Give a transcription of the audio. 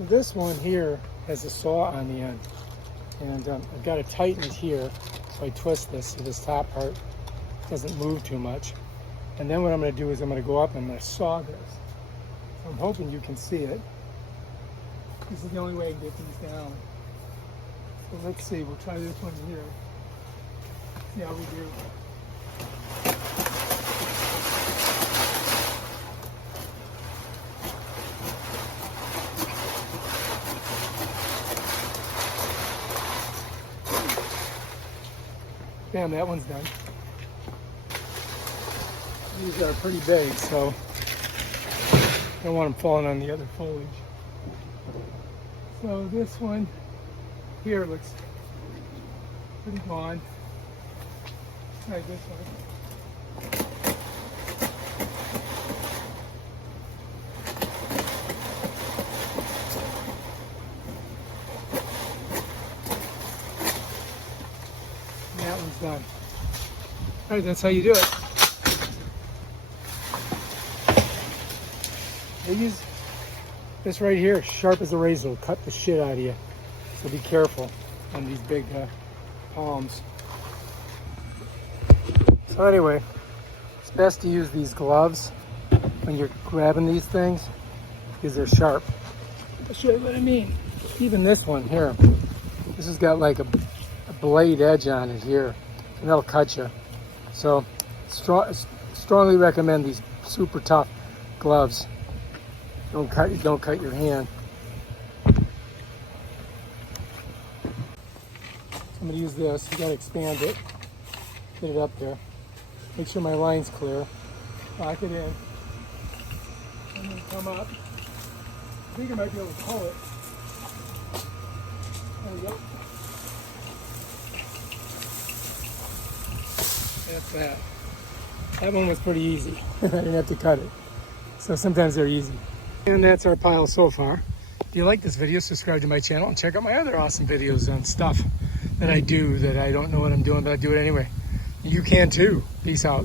So this one here has a saw on the end, and I've got to tighten it here. So I twist this so this top part doesn't move too much. And then what I'm going to do is I'm going to go up and I'm going to saw this. I'm hoping you can see it. This is the only way I can get these down. So let's see, we'll try this one here. See how we do. Bam, that one's done. These are pretty big, so I don't want them falling on the other foliage. So this one here looks pretty gone. Try this one. That one's done. All right, that's how you do it. They use this right here, sharp as a razor, will cut the shit out of you. So be careful on these big palms. So anyway, it's best to use these gloves when you're grabbing these things because they're sharp. I'll show you what I mean. Even this one here, this has got like a blade edge on it here, and that'll cut you. So strongly recommend these super tough gloves. Don't cut your hand. I'm going to use this. You got to expand it, get it up there. Make sure my line's clear. Lock it in. I'm going to come up. I think I might be able to pull it. There we go. That's that. That one was pretty easy. I didn't have to cut it. So sometimes they're easy. And that's our pile so far. If you like this video, subscribe to my channel and check out my other awesome videos on stuff that I do that I don't know what I'm doing, but I do it anyway. You can too. Peace out.